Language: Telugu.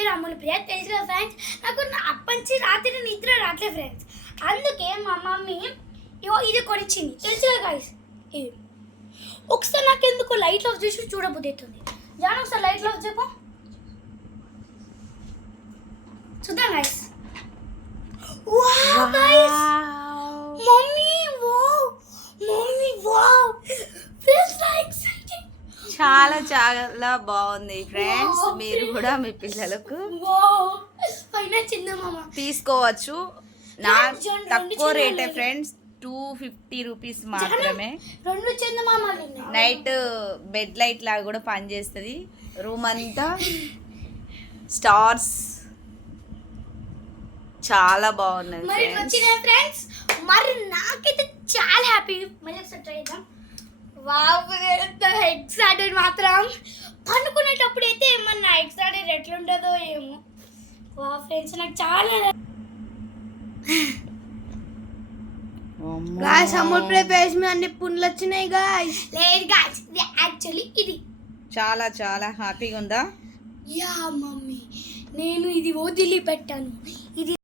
పేరు అమ్ముల ప్రియ తెలుసు కదా ఫ్రెండ్స్ నాకు అప్పటి నుంచి రాత్రి నిద్ర రావట్లేదు ఫ్రెండ్స్ అందుకే మా మమ్మీ ఇగో ఇది కొనిచ్చింది. తెలుసు కదా గాయస్ ఇది. ఒకసారి నాకు ఎందుకు లైట్ ఆఫ్ చేసి చూడబుద్ధి జాను ఒకసారి లైట్ ఆఫ్ చెప్పు. చూద్దాం guys wow guys mummy wow mummy wow feels like exciting చాలా చాలా బాగుంది ఫ్రెండ్స్. మీరు కూడా మీ పిల్లలకు తీసుకోవచ్చు. నా తక్కువ రేటే. ఫ్రెండ్స్. టూ ఫిఫ్టీ రూపీస్ మాత్రమే. నైట్ బెడ్ లైట్ లాగా కూడా పనిచేస్తుంది రూమ్ అంతా స్టార్స్ చాలా బాగున్నది మరి friends. వచ్చిన ఫ్రెండ్స్ మరి నాకైతే చాలా హ్యాపీ మళ్ళీ ఒకసారి ట్రై చేద్దాం. వావ్ ఎక్సైటెడ్ మాత్రం పనుకునేటప్పుడు అయితే ఏమన్నా ఎక్సైటెడ్ ఎట్లుంటుందో ఏమో. వా ఫ్రెండ్స్ నాకు చాలా. గాయస్ అమూల్ ప్లే పేజ్ మీద అన్ని పుండ్లు వచ్చినాయి గాయస్ లేదు గాయ్స్ ఇది యాక్చువల్లీ ఇది. చాలా చాలా హ్యాపీగా ఉందా? Yeah mummy. నేను ఇది వదిలిపెట్టాను ఇది